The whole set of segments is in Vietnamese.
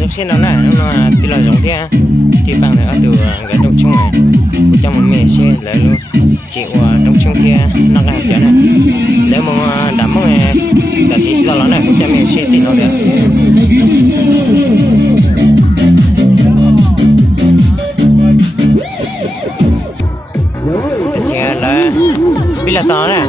giống xin nó nè nó tí là giống thế thì bằng này từ cái đồng chung này trong một mẹ xe lấy luôn chịu đồng chung thế nó cái chén này nếu mà đám này ta sẽ lo lắng này cũng cho mẹ xe tí nó được sẽ là bây giờ chó này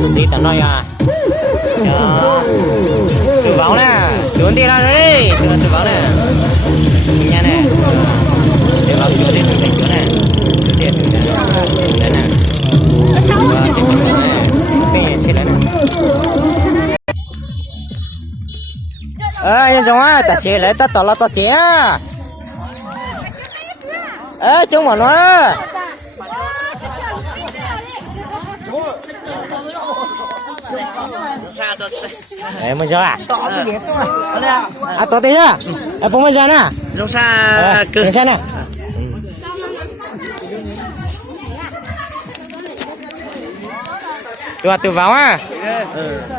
chủ gì tao nói à từ bóng nè từ đi ra đi từ bóng nè nhà nè từ bóng chỗ đi từ thành chỗ nè từ tiền từ đấy nè cái gì đấy nè ơi giống á ta chế lấy ta tao là ta chế ê chúng mà nó em mới à? À to tí nhá. À bông mới nè. Rong xa cửa xe nè. Từ vào à?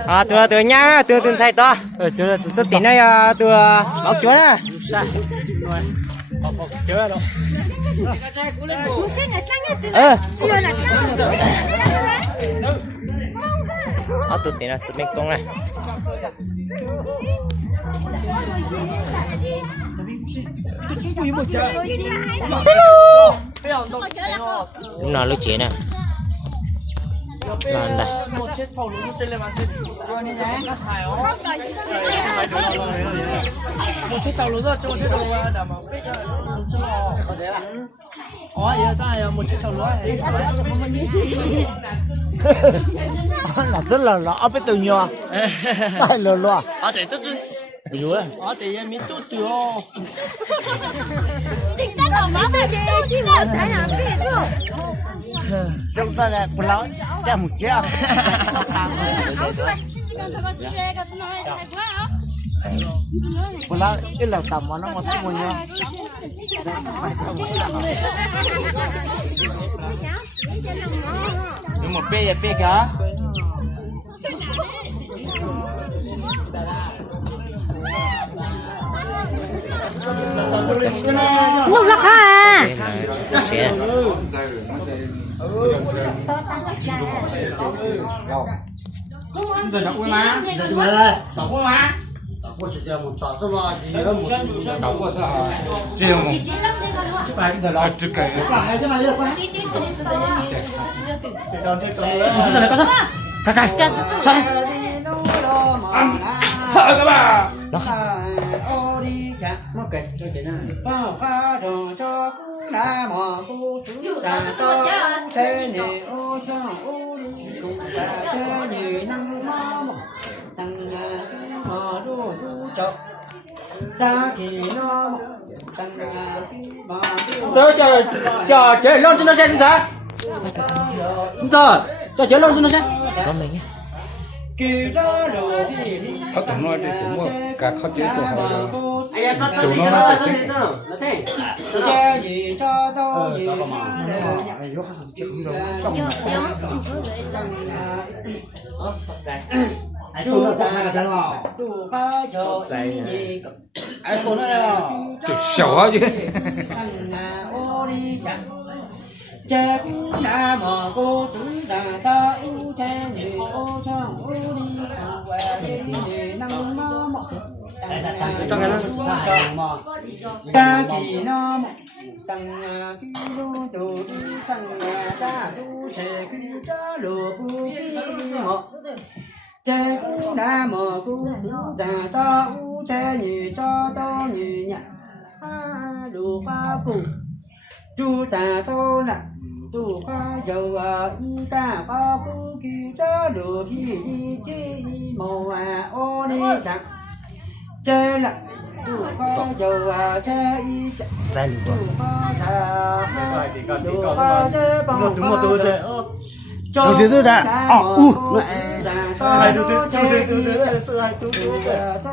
À từ nhá, từ sai to. Từ tí này từ báo chúa nè. Sai. Chưa đâu. Tụt tí là tụt mình công này. Lúc nào lúc chế nè. Làm đây. Là rất là lọ biết từ nhỏ sai lừa lọ ở đây tôi ví dụ ở đây mình tôi chưa chúng ta là một lão cha một cha một lão ít là tầm mà nó một số nhau nhưng một bê cả Ngủ lắc à. Rồi đọc qua má. Đọc qua má. Một chuyện một trò số lo gì đó một đọc qua sao? Chiều một. Bài giờ lo trước cái. Cái cái này được quá. Cái sao? Sợ các bạn. Nó nó kẹt cho cái này bao ca cho cú na mò cú chú ta cho thế nhỉ ô cho ô đi cùng ta thế nhỉ năm mò chẳng là chú mò đu chú chọc ta thì nó tăng là chú mò chờ chơi lon cho nó xem sao chờ chơi lon cho nó xem có mình nhé.เขาถึงน้อยจะถึงว่าการเขาเจอตัวเขาจะ tụi nó nói thế che gì cho tôi gì ai cô nó có hai cái tên nào tụi có cho gì ai cô nó đâu chịu xấu chứ che cũng đã mò cô chúng ta ta u che gì ô cho u đi qua đi năng mò cho cái nó ca kỳ nó tăng kí đô đồ đi sang nhà ta tu sẽ cứ cho lùa cu kí mò chế đa mò cú đà to u chế nhị cho to nhị nhạc đủ ba phụ chú ta to là đủ ba dầu y ca ba phụ kỳ cho đủ thì đi chi mồ ô đi chẳng chế là đủ ba dầu chế y chẳng đủ ba sa đủ ba chế bằng ba đầu tiên tôi đã hai đứa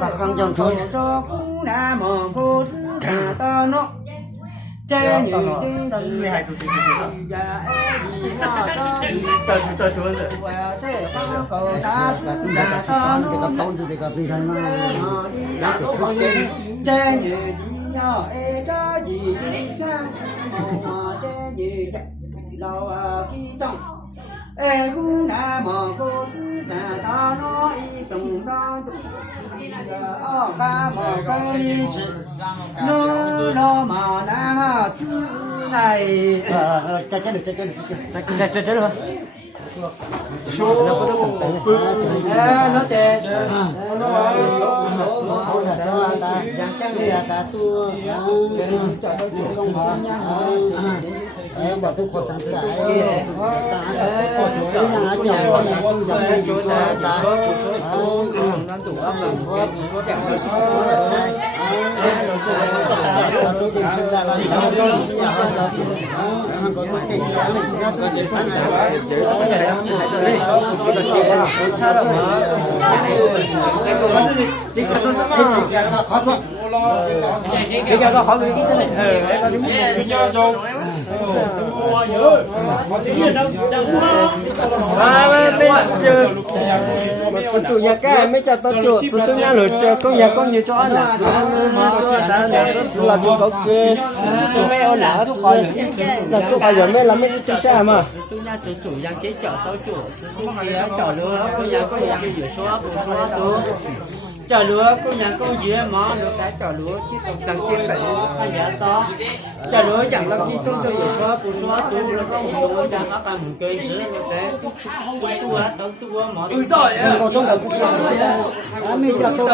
bà không chồng chúa cho cũng đã mở cô cả to nó chơi như đi chơi hai đứa và em chơi chúa và chơi bao cầu ta đã to nó chơi như đi nhỏ em cho gì đi ngang chơi gì lâu khi trong ê cũng đã mò cô chứ là ta nói từng đó ở ca mò cô đi nó mà đã chứ này chạy được nó chết em bảo tôi có sáng sớm có chỗ nhà nhỏ chỗ chủ nhà cái mấy cha tao chuột tôi nhà rồi con nhà con nhiều cho anh là chúng có kia chúng mấy ông lão là tôi bây giờ mấy làm mấy cái xe mà tôi nhà chủ nhà chế chở tao chủ chở lúa tôi nhà có nhà cái số chở lúa cô nhà cô gì mà lúa cái chở lúa chỉ đằng trên cái nhà to chở lúa chẳng làm chi trong cho số tôi là có nhiều chẳng có cả một cây sữa cái tua mà rồi còn tôi là mình cho tôi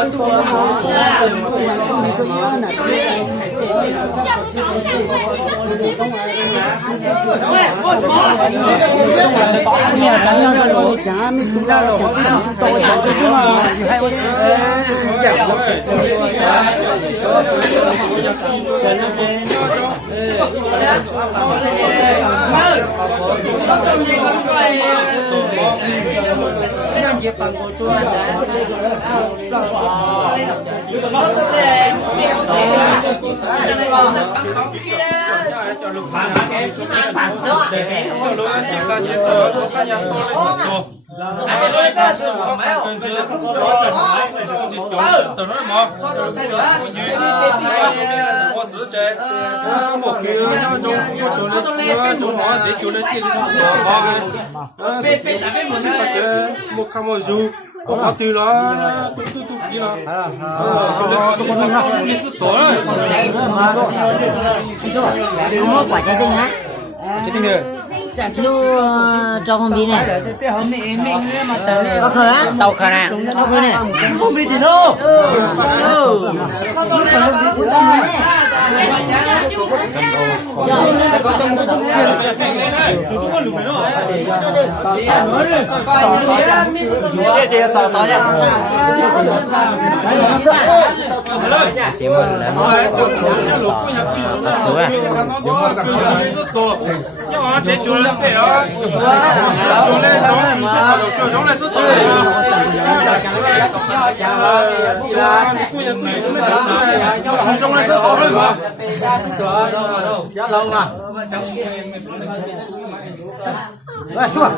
có từ đó tôi chỉ là quả trái tinh á lu cho không đi này có khởi á tàu khởi nè có khởi nè không biết gì đâu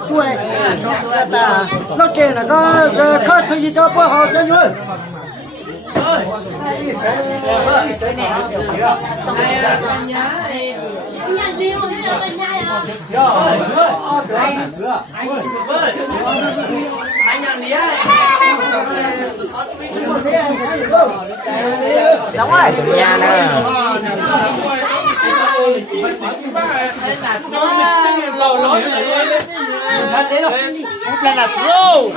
xuôi nó kể là có thứ gì cho bố họ cho nữa Đúng rồi, nhà nè. Là nạt rô.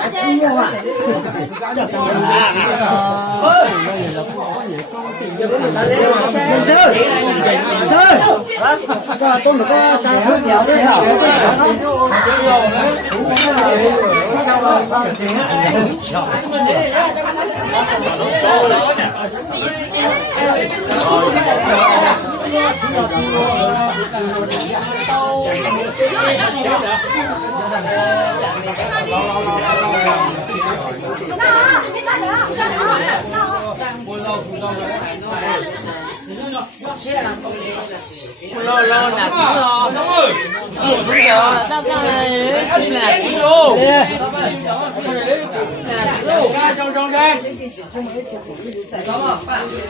chơi có tôi được có đang chơi nhiều thế nào Lo nạt rô. Xuống rồi. Tao này nạt rô. Trong đây.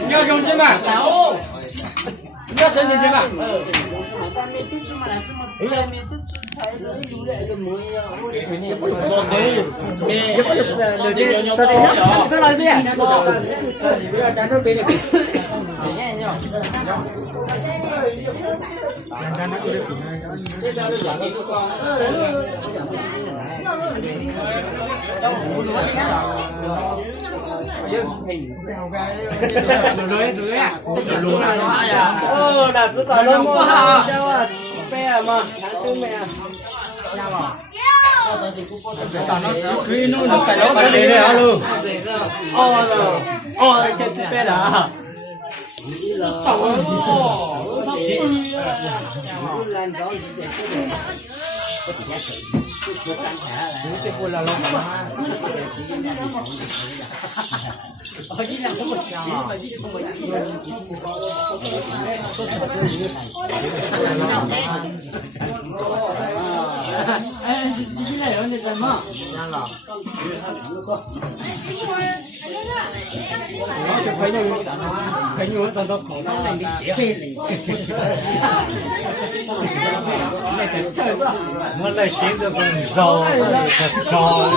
Nhớ trong trên mà. Nhớ trên trên mà. tôi nói gì à Nạt rô còn lớn quá. Bé mà. Khi nó được cái đó để đấy luôn. Chết bé đã. Nó lại khiến cho con giàu thật giàu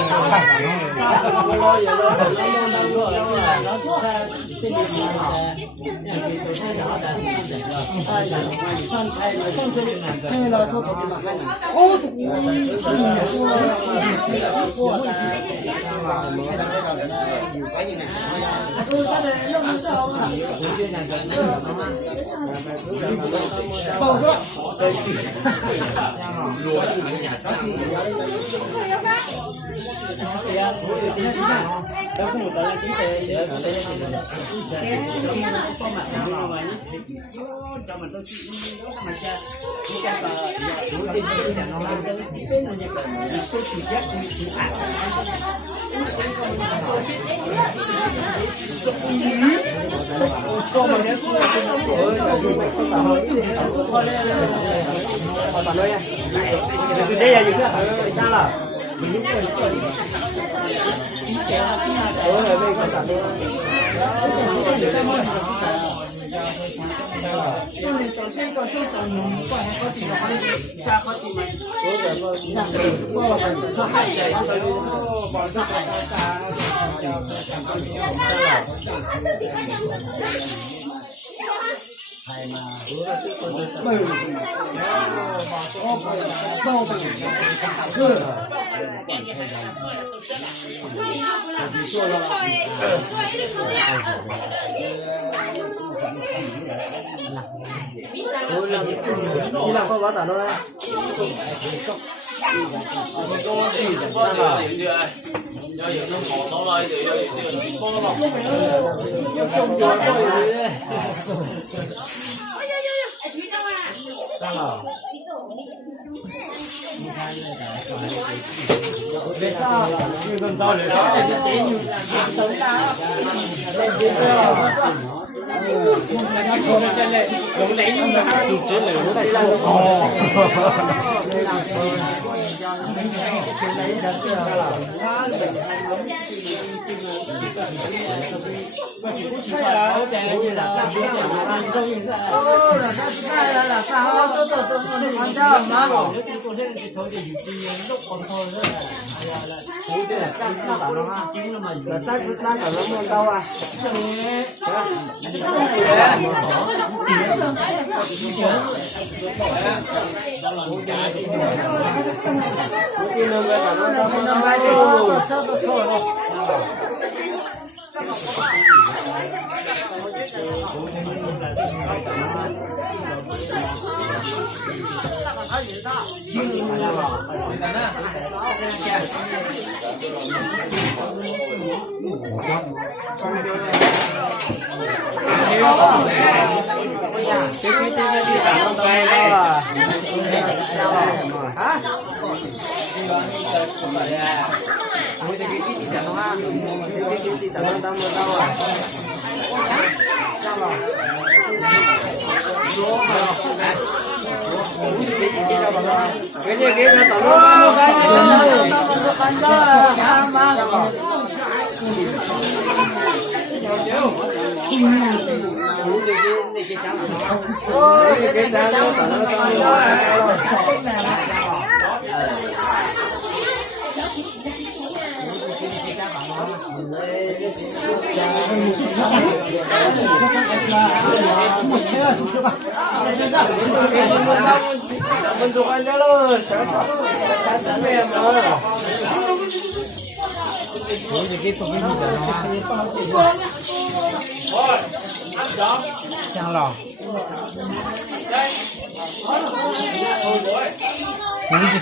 Chẳng lò.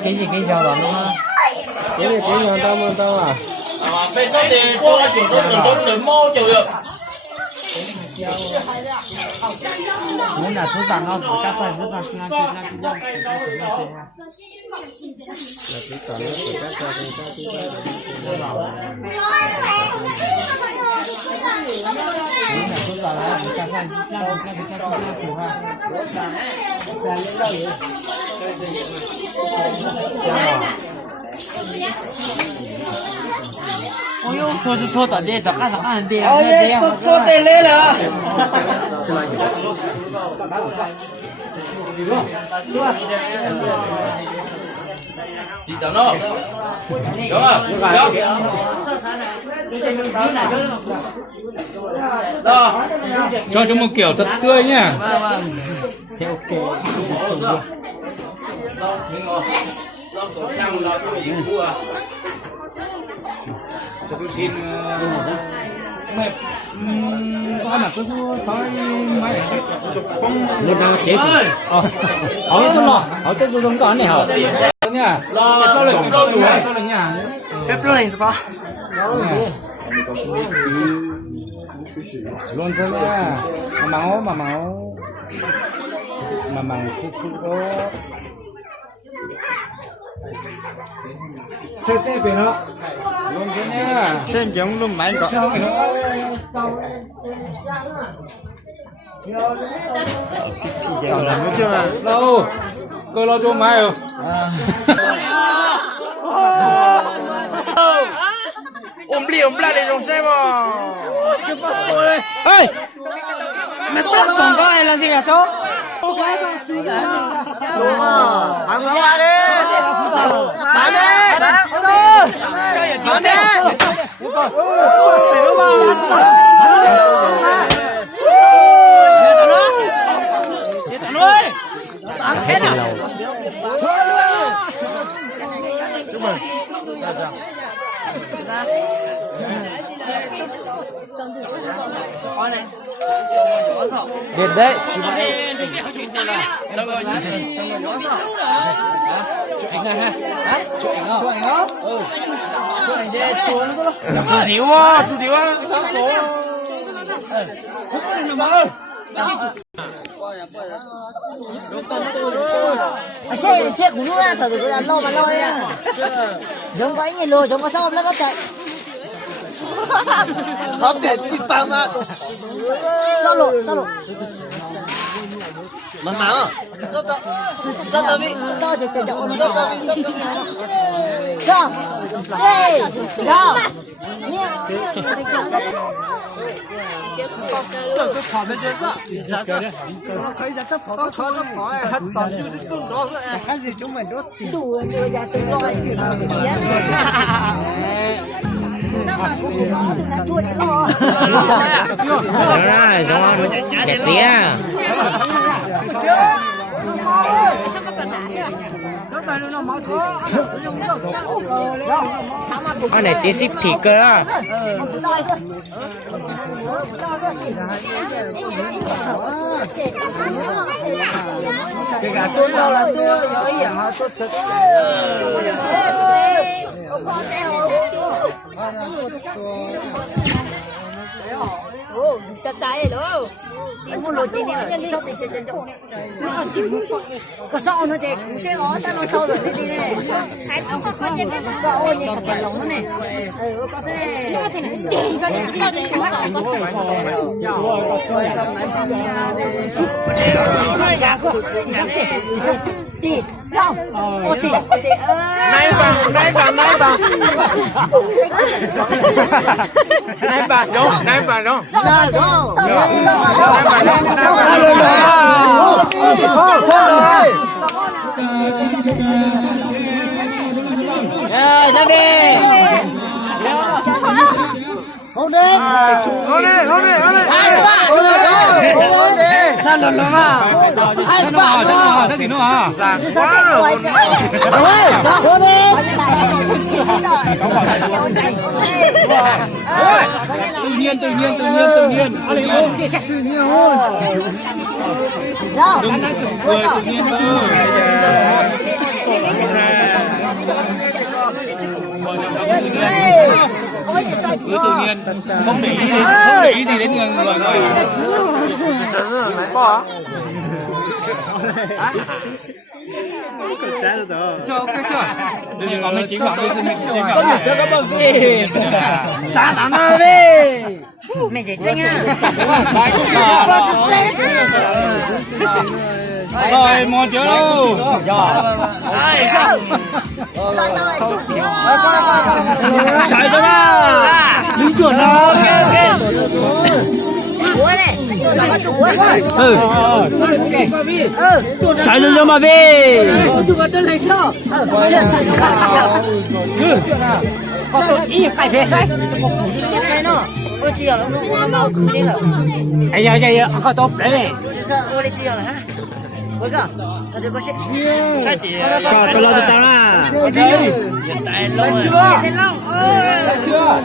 Cái gì cái giò đó đúng không? Cái này cái ngon tao à. Bây giờ thì cho chúng tôi mô chịu được. Muốn là thứ tặng không? Các phần thứ tặng ngang trên ngang trên. Là cái còn nó của các cho chúng ta Muốn là thứ tặng là các phần ngang phù ha. Ôi dồi, thôi tao đi, tao ăn đi. Ôi, thôi tao lên rồi. Chị tao nó. Đúng không? Đó. Cho chúng một kiểu thật tươi nhá. Thế ok. Cho tôi xin mẹ có là tôi thôi mấy một nào chết hỏi tôi lo hỏi tôi dùng con này hả nha Lo lên đâu rồi? có là nhà Phép lên sao? luôn xem nha máu đó xe về nó luôn xem nha xem giống luôn máy có làm nữa chưa đâu tôi lo cho máy rồi ôm lại để dùng xe mà. ê Mày bắt còn có ai là gì cả cháu? đúng mà ăn qua đi bán đi bán đi Đẹp đấy. Chú thiếu á, sáng số. Xe của nó ra, thử là lo mà lo nha. Giống có anh người lùi, giống có sao nó chạy. có thể bị phá mà Sao lộ. mà máu sao tao bị Sao thì chạy chạy. sao tao bị Sao? Ê, sao? cái gì chúng mình đốt thì đủ rồi nhà tôi lo thì nó bị giá này nó mà cũng có thì nó chua để lo đó là giống đẹp gì à con này chỉ ship thịt cơ á cái gà tôi đâu là tôi có ý họ tôi chết ô chặt tay rồi đi mua lô chín này đi sâu thì chơi có sâu nó chơi cũng sẽ có sao nó sâu rồi đi này hai tao có chơi có ôi như cái lồng này có thế đi xong ô thì nãy bà đúng sao lần mà Sao nó à? Tự nhiên. Allez, tự nhiên hơn đừng cười tự nhiên cứ tự nhiên không để ý gì đến người ngoài cho cái chưa đừng có mình chính bảo mình cho các bạn gì ta làm nào đi mẹ chỉ chơi nha rồi mòn chưa đâu chạy cho nó đứng chuẩn nó Ủa này, tôi tao có chủ á. chạy cho mà về Chủ có tên này sao? có tôi ý phải về sai Cái nó, tôi chỉ ở nó mau cứ thế rồi. ai giờ có tôi đấy Chỉ sợ tôi đi chỉ ở hả? Ôi cả, tôi được có sẽ. sai thì cho tôi lo cho tao là Tại lâu chưa? Thế lâu. chưa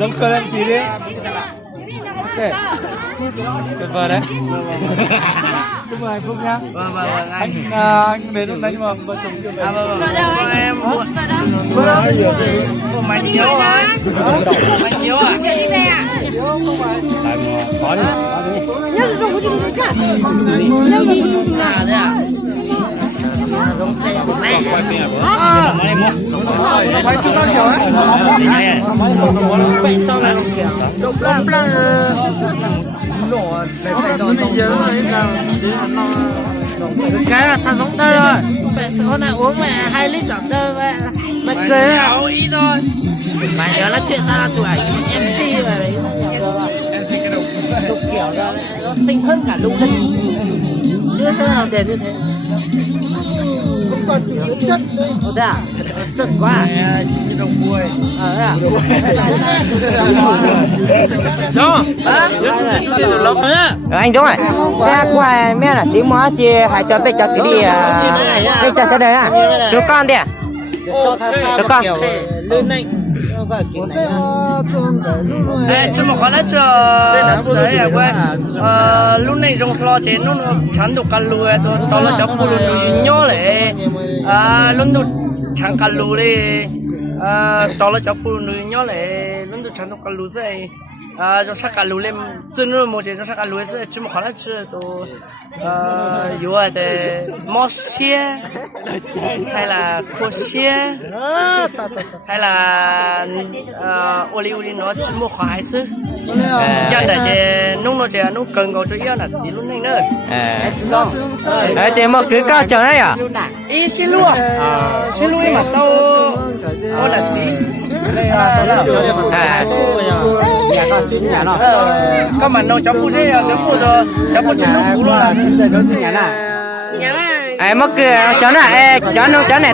giống cơ lên tí đi ok tuyệt vời đấy chúc mừng hạnh phúc nhá anh đến lúc đấy nhưng mà vợ chồng chưa về Em muộn. mày nhớ à mày nhớ à có đi thế à phải chúng ta kiểu đấy cái là thằng giống tơ rồi hôm nay uống mẹ 2 lít chọn tơ mẹ cười à ý thôi mày nhớ là chuyện ta là tuổi MC mà đấy chụp kiểu đó nó xinh hơn cả lung linh chưa thế nào đẹp như thế không còn chủ yếu chất nữa thế à sực quá chúng như đồng buổi thế à rồi anh Dũng ạ ra qua mẹ là chỉ mua chia hai cho bé cho cái đi bé cho sao đây à chú con đi à chú con lên này chứ mà khó lắm chưa đấy à quên lúc này trong lo chế nó chẳng được cả lùi tôi tao là cháu phụ lùi nhớ lại lúc đó chẳng cả lùi đi tao là cháu phụ lùi nhớ lại lúc đó chẳng được cả lùi vậy cho sắc cả lùi lên chân rồi một chế cho sắc cả lùi sẽ chứ mà khó lắm chưa tôi yếu à để mót xe hay là khô xe hay là oli nó chứ một khoái chứ chẳng để chế nung nó chế nung cần có chỗ yếu là chỉ lúc này nữa đấy chế một cứ cao trở đấy à ý xin luôn mà tao là gì nhà có chín nhà nó các bạn nó cháu bút thế cháu bút trên nó cũ luôn à nhà nào ai mất cái chó này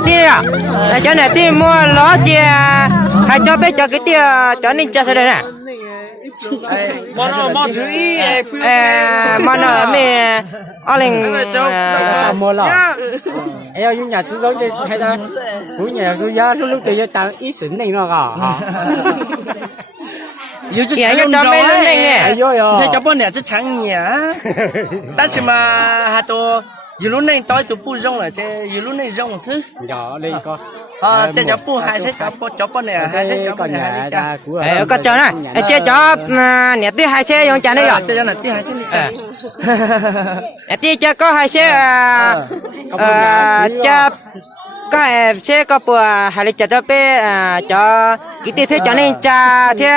tí à chó này tí mua ló chia hai cho bé cho cái tia chó nên cho sao đây nè mà nó mẹ ở lên tao mua lò em ở nhà chú giống đi hay ta của nhà tôi giá lúc thì tao ít xỉn này nó cả有这 nhà 常 cho 用 bé nó 着 lên nè 哎呦哟这叫不呢？这常年，但是嘛，还多一路内到都不用了，这一路内用是nhỏ lên có这叫不还是叫不呢？还是叫不 con 呢？ nhà 还是 ta của có chó này chế chó nhà tí hai xe dùng chả đấy rồi 这叫哪地还是你？ nhà tí cho có hai xe cho có xe có bùa hay là cho bé cho cái tí thế cho nên cha thế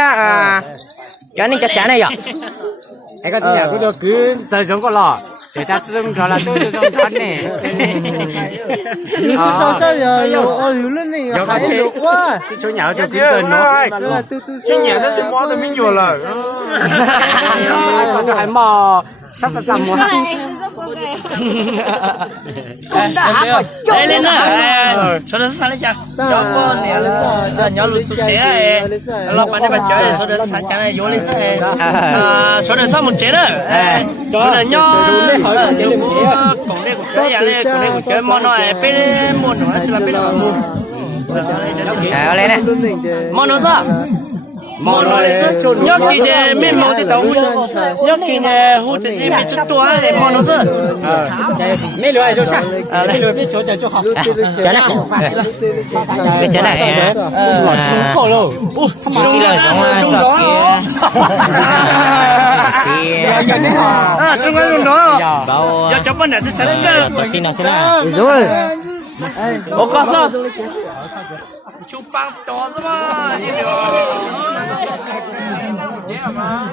cho nên cho chả này rồi cái con nhà của tôi cứ giờ giống con lò để ta trông cho là tôi trông thân này sao sao giờ lên này giờ có chế quá chứ chỗ nhà tôi cứ giờ nó chứ nhà nó sẽ mua được mấy nhiều rồi có cho hai mò sắp sắp sắp mua đây lên nữa, số đó sao đấy cha? Cho con nè, nhỏ lụt số chế này, lọc bạn đi bạn chơi, số đó sao cha này, vô lên sao? Số đó sao một chế đó? Số đó nhỏ, còn đây cũng chơi, này còn đây cũng chơi, món nó bên món nó chỉ là bên nào mua. lên nè Món nó sao? Món nó là nhóc kia chế mình món thì tao nhóc kia nè hút thì chỉ bị chút tua thì món nó sao? mấy lứa rồi sao mấy lứa biết chỗ chạy chỗ học chó này cái chó này chúng cổ luôn Chúng là nó giống chúng nó đó giờ cho con này sẽ chấn cho xin nào xin nào rồi ô có sao chú băng to rồi mà